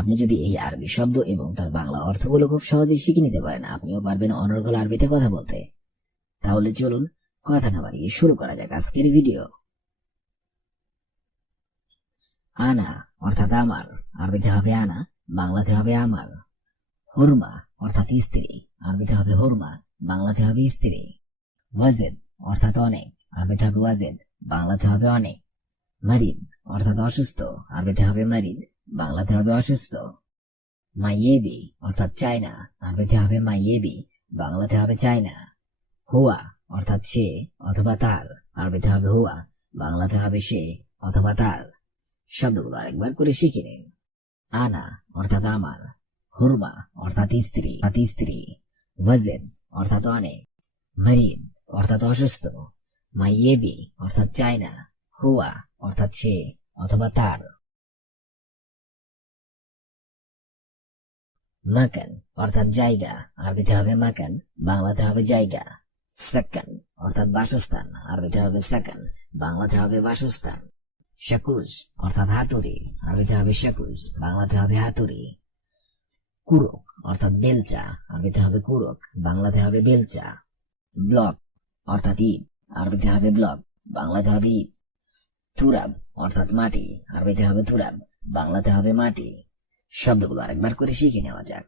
আপনি যদি এই আরবি শব্দ এবং তার বাংলা অর্থগুলো খুব সহজেই শিখে নিতে পারেন, আপনিও পারবেন অনর্গল আরবিতে কথা বলতে। তাহলে চলুন কথা না বাড়িয়ে শুরু করা যাক আজকের ভিডিও। আনা অর্থাৎ আমার, আরবিতে হবে আনা, বাংলাতে হবে আমার। হুরমা অর্থাৎ স্ত্রী, আরবিতে হবে হুরমা, বাংলাতে হবে স্ত্রী। ওয়াজেদ অর্থাৎ অনেক, আরবিতে হবে ওয়াজেদ, বাংলাতে হবে অনেক। মারিদ অর্থাৎ অসুস্থ, আরবিতে হবে মারিদ, বাংলাতে হবে অসুস্থ। মাইয়েবি অর্থাৎ চায়না, আরবিতে হবে মাইয়েবি, বাংলাতে হবে চায়না। হুয়া অর্থাৎ সে অথবা তার, আরবিতে হবে হুয়া, বাংলাতে হবে সে অথবা তার। শব্দগুলো আরেকবার করে শিখে নিন। আনা অর্থাৎ আমার, হুরমা অর্থাৎ স্ত্রী, ওয়াজেদ অর্থাৎ অনেক, মারিদ অর্থাৎ অসুস্থ, মাইয়েবি অর্থাৎ চায়না, হুয়া অর্থাৎ সে অথবা তার। মাকান অর্থাৎ জায়গা, আরবিতে হবে মাকান, বাংলাতে হবে জায়গা। সাকান অর্থাৎ বাসস্থান, আরবিতে হবে সাকান, বাংলাতে হবে বাসস্থান। শাকুজ অর্থাৎ হাতুড়ি, আরবিতে হবে শাকুজ, বাংলাতে হবে হাতুড়ি। কুরক অর্থাৎ বেলচা, আরবিতে হবে কুরক, বাংলাতে হবে বেলচা। ব্লক অর্থাৎ ইট, আরবিতে হবে ব্লক, বাংলাতে হবে ইট। তুরাব অর্থাৎ মাটি, আরবিতে হবে তুরাব, বাংলাতে হবে মাটি। শব্দগুলো আরেকবার করে শিখে নেওয়া যাক।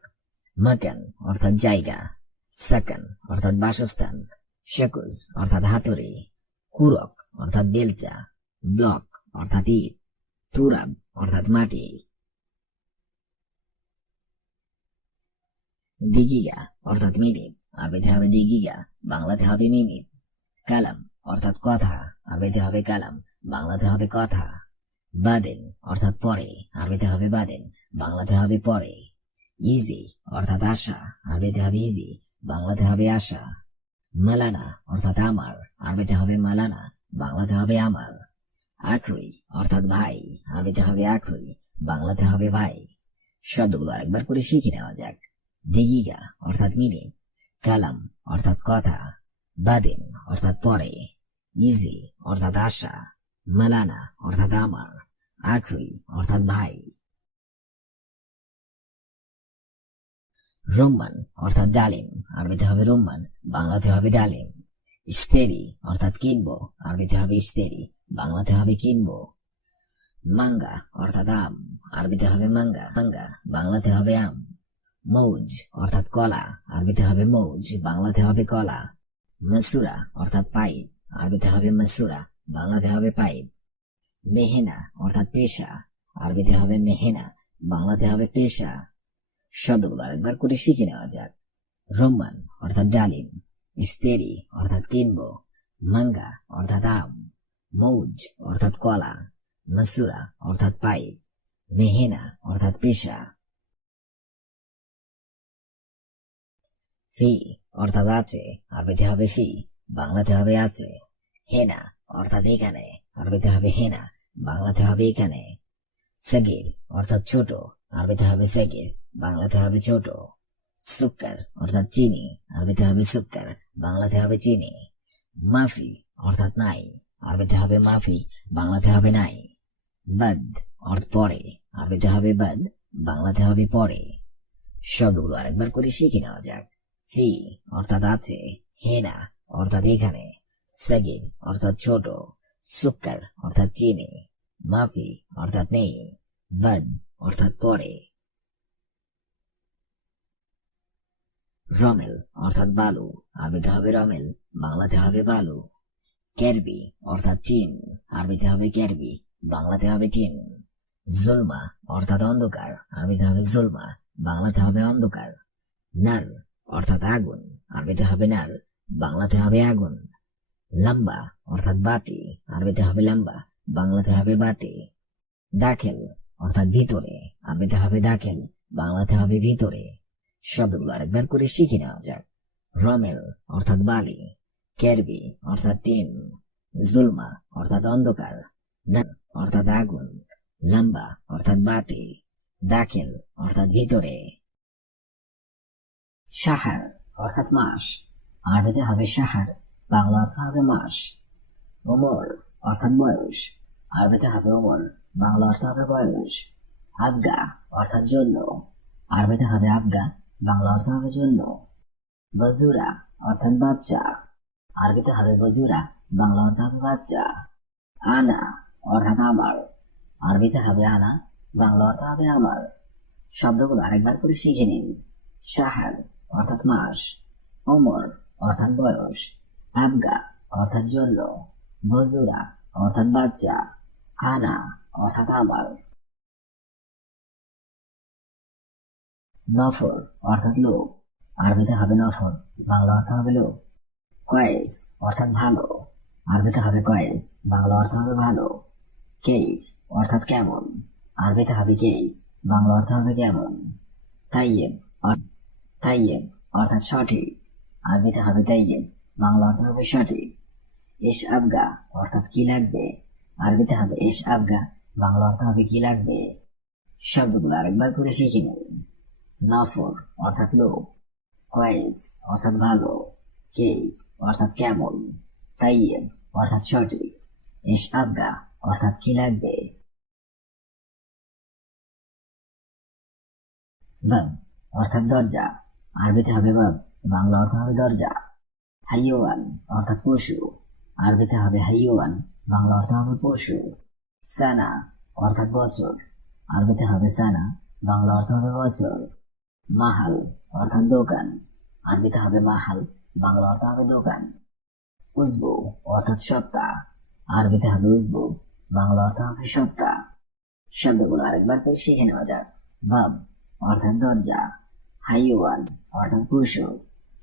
মাকান অর্থাৎ জায়গা, সাকান অর্থাৎ বাসস্থান, শাকুজ অর্থাৎ হাতুড়ি, কুরক অর্থাৎ বেলচা, ব্লক অর্থাৎ ইট, তুরাব অর্থাৎ মাটি। দিগিগা অর্থাৎ মিনিট, আরবিতে হবে দিগিগা, বাংলাতে হবে মিনিট। কালাম অর্থাৎ কথা, আরবিতে হবে কালাম, বাংলাতে হবে কথা। বাদেন অর্থাৎ পরে, আরবিতে হবে বাদেন, বাংলাতে হবে পরে। ইজি অর্থাৎ আশা, আরবিতে হবে ইজি, বাংলাতে হবে আশা। মালানা অর্থাৎ আমার, আরবিতে হবে মালানা, বাংলাতে হবে আমার। আখুই অর্থাৎ ভাই, আরবিতে হবে আখুই, বাংলাতে হবে ভাই। শব্দগুলো আরেকবার করে শিখে নেওয়া যাক। দিগিগা অর্থাৎ মিনিট, কালাম অর্থাৎ কথা, বাদেন অর্থাৎ পরে, ইজি অর্থাৎ আশা, মালানা অর্থাৎ আমার, আখুই অর্থাৎ ভাই। রোম্মান অর্থাৎ ডালিম, আরবিতে হবে রোম্মান, বাংলাতে হবে ডালিম। ইস্তেরি অর্থাৎ কিনবো, আরবিতে হবে ইস্তেরি, বাংলাতে হবে কিনবো। মাঙ্গা অর্থাৎ আম, আরবিতে হবে মাঙ্গা, বাংলাতে হবে আম। মৌজ অর্থাৎ কলা, আরবিতে হবে মৌজ, বাংলাতে হবে কলা। মাসুরা অর্থাৎ পাইপ, আরবিতে হবে মাসুরা, বাংলাতে হবে পাইপ। মেহেনা অর্থাৎ পেশা, আরবিতে হবে মেহেনা, বাংলাতে হবে পেশা। শব্দগুলো আরেকবার করে শিখে নেওয়া যাক। রোম্মান অর্থাৎ ডালিম, ইস্তেরি অর্থাৎ কিনবো, মাঙ্গা অর্থাৎ আম, মৌজ অর্থাৎ কলা, মাসুরা অর্থাৎ পাইপ, মেহেনা অর্থাৎ পেশা। ফি অর্থাৎ আছে, আরবিতে হবে ফি, বাংলাতে হবে আছে। হেনা অর্থাৎ এখানে, আরবিতে হবে হেনা, বাংলাতে হবে এখানে। সগির অর্থাৎ ছোট, আরবিতে হবে সগির, বাংলাতে হবে ছোট। সুক্কার অর্থাৎ চিনি, আরবিতে হবে সুক্কার, বাংলাতে হবে চিনি। মাফি অর্থাৎ নাই, আরবিতে হবে মাফি, বাংলাতে হবে নাই। বাদ অর্থ পরে, আরবিতে হবে বাদ, বাংলাতে হবে পরে। শব্দগুলো আরেকবার করে শিখে নেওয়া যাক। ফি অর্থাৎ আছে, হেনা অর্থাৎ এখানে, সগির অর্থাৎ ছোট, সুক্কার অর্থাৎ চিনি, মাফি অর্থাৎ নেই, বাদ অর্থাৎ পরে। রমেল অর্থাৎ বালু, আরবিতে হবে রমেল, বাংলাতে হবে বালু। ক্যারবি অর্থাৎ টিন, আরবিতে হবে ক্যারবি, বাংলাতে হবে টিন। জুলমা অর্থাৎ অন্ধকার, আরবিতে হবে জুলমা, বাংলাতে হবে অন্ধকার। নার অর্থাৎ আগুন, আরবিতে হবে নার, বাংলাতে হবে আগুন। লম্বা অর্থাৎ বাতি, আরবিতে হবে লম্বা, বাংলাতে হবে বাতি। দাখেল অর্থাৎ ভিতরে, আরবিতে হবে দাখেল, বাংলাতে হবে ভিতরে। শব্দগুলো আরেকবার করে শিখে নেওয়া যাক। রমেল অর্থাৎ বালি, ক্যারবি অর্থাৎ টিন, জুলমা অর্থাৎ অন্ধকার, নার অর্থাৎ আগুন, লম্বা অর্থাৎ বাতি, দাখেল অর্থাৎ ভিতরে। শাহার অর্থাৎ মাস, আরবিতে হবে শাহার, বাংলা অর্থ হবে মাস। ওমর অর্থাৎ বয়স, আরবিতে হবে ওমর, বাংলা অর্থ হবে বয়স। আবগা অর্থাৎ জন্য, আরবিতে হবে আবগা, বাংলা অর্থ হবে জন্য। বজুরা অর্থাৎ বাচ্চা, আরবিতে হবে বজুরা, বাংলা অর্থ হবে বাচ্চা। আনা অর্থাৎ আমার, আরবিতে হবে আনা, বাংলা অর্থ হবে আমার। শব্দগুলো আরেকবার করে শিখে নিন। শাহর অর্থাৎ মাস, ওমর অর্থাৎ বয়স, আবগা অর্থাৎ জন্য, বজুরা অর্থাৎ বাচ্চা, আনা অর্থাৎ আমার। নফর অর্থাৎ লোক, আরবিতে হবে নফর, বাংলা অর্থ হবে লোক। কয়েস অর্থাৎ ভালো, আরবিতে হবে কয়েস, বাংলা অর্থ হবে ভালো। কেইফ অর্থাৎ কেমন, আরবিতে হবে কেইফ, বাংলা অর্থ হবে কেমন। তাইয়েব তাইয়েব অর্থাৎ সঠিক, আরবিতে হবে তাইয়েব, বাংলা অর্থ হবে সঠিক। এস আবগা অর্থাৎ কি লাগবে, আরবিতে হবে এস আবগা, বাংলা অর্থ হবে কি লাগবে। শব্দগুলো আরেকবার করে শিখে নিন। নফর অর্থাৎ লোক, কয়েস অর্থাৎ ভালো, কেইফ অর্থাৎ কেমন, তাইয়েব অর্থাৎ সঠিক, এস আবগা অর্থাৎ কি লাগবে। বাব অর্থাৎ দরজা, আরবিতে হবে বাব, বাংলা অর্থ হবে দরজা। হাইওয়ান অর্থাৎ পশু, আরবিতে হবে হাইওয়ান, বাংলা অর্থ হবে পশু। সানা অর্থাৎ বছর, আরবিতে হবে সানা, বাংলা অর্থ হবে বছর। মাহাল অর্থাৎ দোকান, আরবিতে হবে মাহাল, বাংলা অর্থ হবে দোকান। উজবু অর্থাৎ সপ্তাহ, আরবিতে হবে উজবু, বাংলা অর্থ হবে সপ্তাহ। শব্দগুলো আরেকবার করে শিখে নেওয়া যাক। বাব অর্থাৎ দরজা, হাইওয়ান অর্থাৎ পশু,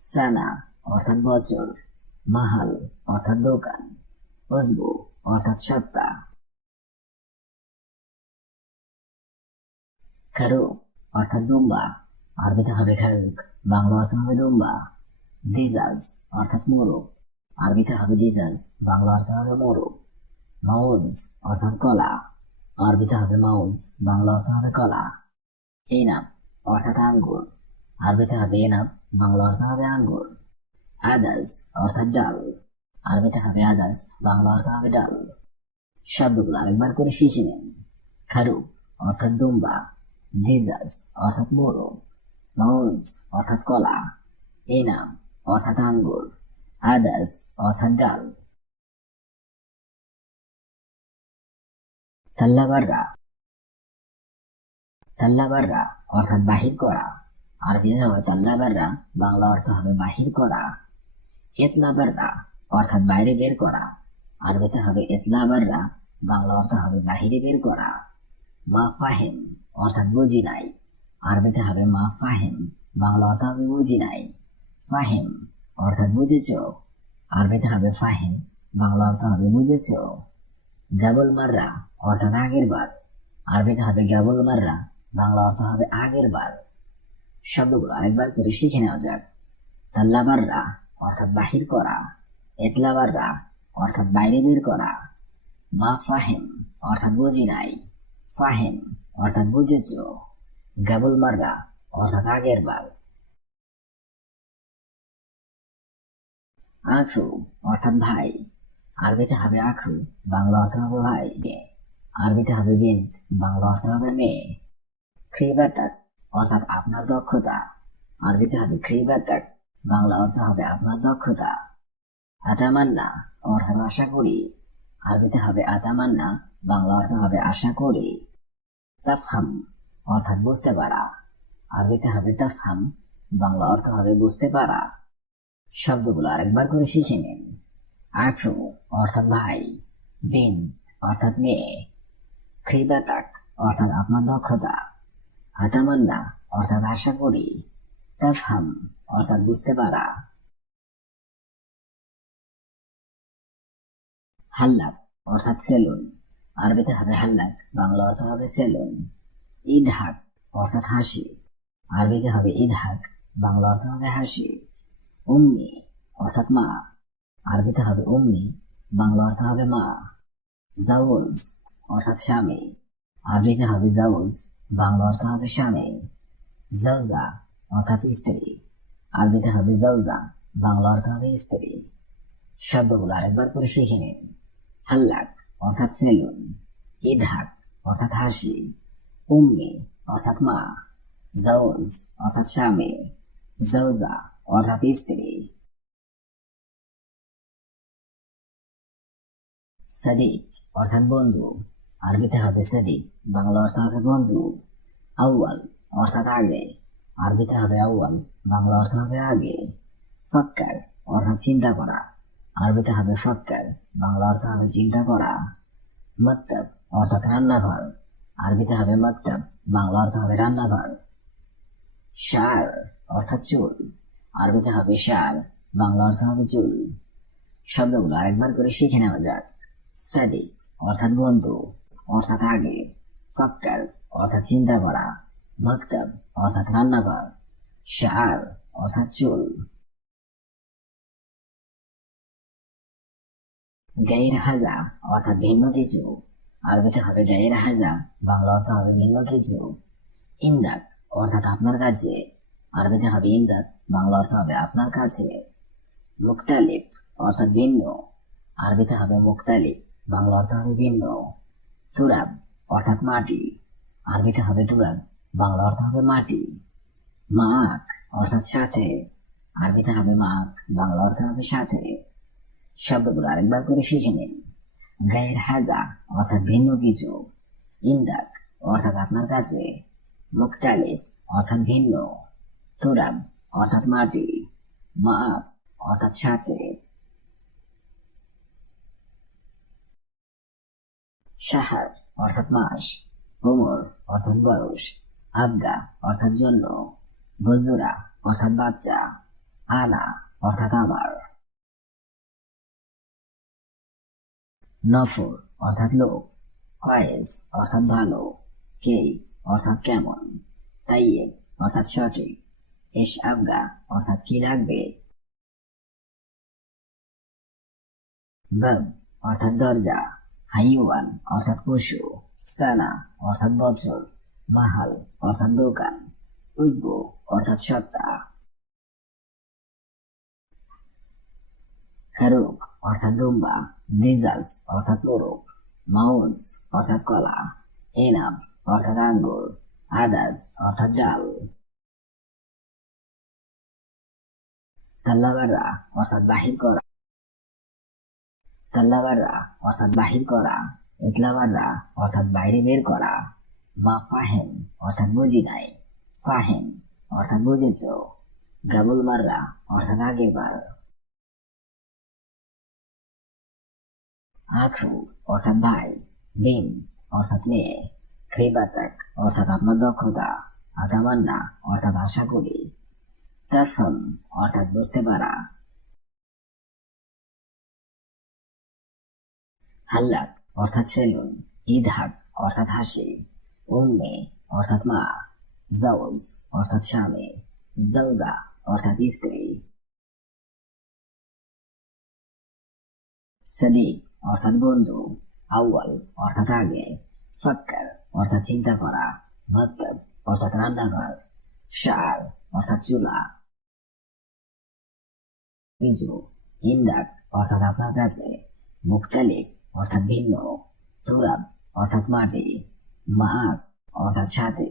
সানা অর্থাৎ বছর, মাহাল অর্থাৎ দোকান, উজবু অর্থাৎ সপ্তাহ। খারুক অর্থাৎ দুম্বা, আরবিতে হবে খারুক, বাংলা অর্থ হবে দুম্বা। দিজাজ অর্থাৎ মোরগ, আরবিতে হবে দিজাজ, বাংলা অর্থ হবে মোরগ। মাউজ অর্থাৎ কলা, আরবিতে হবে মাউজ, বাংলা অর্থ হবে কলা। এনাব অর্থাৎ আঙ্গুর, আরবিতে হবে এনাব, বাংলা অর্থ হবে আঙ্গুর। আদাস অর্থাৎ ডাল, আরবিতে হবে আদাস, বাংলা অর্থ হবে ডাল। শব্দগুলো আরেকবার করে শিখে নিন। খারুক অর্থাৎ দুম্বা, দিজাজ অর্থাৎ মোরগ, মাউজ অর্থাৎ কলা, এনাব অর্থাৎ আঙ্গুর, আদাস অর্থাৎ ডাল। তাল্লাবাররা তাল্লাবাররা অর্থাৎ বাহির করা, আরবিতে হবে তাল্লাবাররা, বাংলা অর্থ হবে বাহির করা। এতলাবাররা অর্থাৎ বাইরে বের করা, আরবিতে হবে এতলাবাররা, বাংলা অর্থ হবে বাহিরে বের করা। মা ফাহেম অর্থাৎ বুঝি নাই, আরবিতে হবে মা ফাহেম, বাংলা অর্থ হবে বুঝি নাই। ফাহেম অর্থাৎ বুঝেছ, আরবিতে হবে ফাহেম, বাংলা অর্থ হবে বুঝেছ। গাবল মাররা অর্থাৎ আগের বার, আরবিতে হবে গাবল মাররা, বাংলা অর্থ হবে আগের বার। শব্দগুলো আরেকবার করে শিখে নেওয়া যাক। তাল্লাবাররা অর্থাৎ বাহির করা, এতলাবাররা অর্থাৎ বাইরে বের করা। মা ফাহেম অর্থাৎ বুঝি নাই, ফাহেম অর্থাৎ বুঝেছ, গাবল মাররা অর্থাৎ আগের বার। আখু অর্থাৎ ভাই, আরবিতে হবে আখু, বাংলা অর্থ হবে ভাই। আরবিতে হবে বিন্ত, বাংলা অর্থ হবে মেয়ে। খ্রিবাতাক অর্থাৎ আপনার দক্ষতা, আরবিতে হবে খ্রিবাতাক, বাংলা অর্থ হবে আপনার দক্ষতা। আতামান্না অর্থাৎ আশা করি, আরবিতে হবে আতামান্না, বাংলা অর্থ হবে আশা করি। তাফহাম অর্থাৎ বুঝতে পারা, আরবিতে হবে তাফহাম, বাংলা অর্থ হবে বুঝতে পারা। শব্দগুলো আরেকবার করে শিখে নিন। আখু অর্থাৎ ভাই, বিন অর্থাৎ মেয়ে, খ্রিবাতাক অর্থাৎ আপনার দক্ষতা, আতামান্না অর্থাৎ আশা করি, তাফহাম অর্থাৎ বুঝতে পারা। হাল্লাক অর্থাৎ সেলুন, আরবিতে হবে হাল্লাক, বাংলা অর্থ হবে সেলুন। ইদহাক অর্থাৎ হাসি, আরবিতে হবে ইদহাক, বাংলা অর্থ হবে হাসি। উম্মি অর্থাৎ মা, আরবিতে হবে উম্মি, বাংলা অর্থ হবে মা। জাওজ অর্থাৎ স্বামী, আরবিতে হবে জাওজ, বাংলা অর্থ হবে স্বামী। জাওজা অর্থাৎ স্ত্রী, আরবিতে হবে জাওজা, বাংলা অর্থ হবে স্ত্রী। শব্দগুলো আরেকবার করে শিখে নিন। হাল্লাক অর্থাৎ সেলুন, ইদহাক অর্থাৎ হাসি, উম্মি অর্থাৎ মা, জাওজ অর্থাৎ স্বামী, জাওজা অর্থাৎ স্ত্রী। সাদিক অর্থাৎ বন্ধু, আরবিতে হবে সাদিক, বাংলা অর্থ হবে বন্ধু। আউয়াল অর্থাৎ আগে, আরবিতে হবে আউয়াল, বাংলা অর্থ হবে আগে। ফাক্কার অর্থাৎ চিন্তা করা, আরবিতে হবে ফাক্কার, বাংলা অর্থ হবে চিন্তা করা। মক্তব অর্থাৎ রান্নাঘর, আরবিতে হবে মক্তব, বাংলা অর্থ হবে রান্নাঘর। শার অর্থাৎ চুল, আরবিতে হবে শার, বাংলা অর্থ হবে চুল। শব্দগুলো আরেকবার করে শিখে নেওয়া যাক। সাদিক অর্থাৎ বন্ধু অর্থাৎ আগে, ফাক্কার অর্থাৎ চিন্তা করা, মক্তব অর্থাৎ রান্নাঘর, শার অর্থাৎ চুল। গাইর হাজা অর্থাৎ ভিন্ন কিছু, আরবিতে হবে গাইর হাজা, বাংলা অর্থ হবে ভিন্ন কিছু। ইন্দাক অর্থাৎ আপনার কাছে, আরবিতে হবে ইন্দাক, বাংলা অর্থ হবে আপনার কাছে। মুক্তালিফ অর্থাৎ ভিন্ন, আরবিতে হবে মুক্তালিফ, বাংলা অর্থ হবে ভিন্ন। তুরাব অর্থাৎ মাটি, আরবিতে হবে তুরাব, বাংলা অর্থ হবে মাটি। মাক অর্থাৎ সাথে, আরবিতে হবে মাক, বাংলা অর্থ হবে সাথে। শব্দগুলো আরেকবার করে শিখে নিন। গায়ের হাজা অর্থাৎ ভিন্ন কিছু, ইন্দাক অর্থাৎ আপনার কাছে, মুক্তালিফ অর্থাৎ ভিন্ন, তুরাব অর্থাৎ মাটি, মাক অর্থাৎ সাথে। শাহর অর্থাৎ মাস, উমর অর্থাৎ বয়স, আবগা অর্থাৎ জন্য, বজুরা অর্থাৎ বাচ্চা, আনা অর্থাৎ আমার। নফর অর্থাৎ লোক, কয়েস অর্থাৎ ভালো, কেইফ অর্থাৎ কেমন, তাইয়েব অর্থাৎ সঠিক, এস আবগা অর্থাৎ কি লাগবে। বাব অর্থাৎ দরজা, হাইওয়ান অর্থাৎ পশু, সানা অর্থাৎ বছর, মাহাল অর্থাৎ দোকান, উজবু অর্থাৎ সপ্তাহ। খারুক অর্থাৎ দুম্বা, দিজাস অর্থাৎ মোরগ, মাউজ অর্থাৎ কলা, এনাব অর্থাৎ আঙ্গুর, আদাস অর্থাৎ ডাল। তাল্লাবাররা অর্থাৎ বাহির করা, তাল্লাবাররা অর্থাৎ বাহির করা, ইতলাবাররা অর্থাৎ বাইরে বের করা। মা ফাহেম অর্থাৎ বুঝি নাই, ফাহেম অর্থাৎ বুঝেছ। গাবুল মাররা অর্থাৎ আগের বার। আখু অর্থাৎ ভাই, বিন অর্থাৎ মেয়ে, খ্রিবাতাক অর্থাৎ আপনার দক্ষতা, আতামান্না অর্থাৎ আশা করি, তাফহম অর্থাৎ বুঝতে পারা। হাল্লাক অর্থাৎ সেলুন, ইদহাক অর্থাৎ হাসি, উম্মে অর্থাৎ মা, জাউজ অর্থাৎ স্বামী, জাউজা অর্থাৎ স্ত্রী। সাদিক অর্থাৎ বন্ধু, আউয়াল অর্থাৎ আগে, ফাক্কার অর্থাৎ চিন্তা করা, মক্তব অর্থাৎ রান্নাঘর, শার অর্থাৎ চুলা, ইজু ইন্দাক অর্থাৎ আপনার কাছে, মুক্তালিফ অর্থাৎ ভিন্ন, তুরাব অর্থাৎ মাটি, মাক অর্থাৎ সাথে।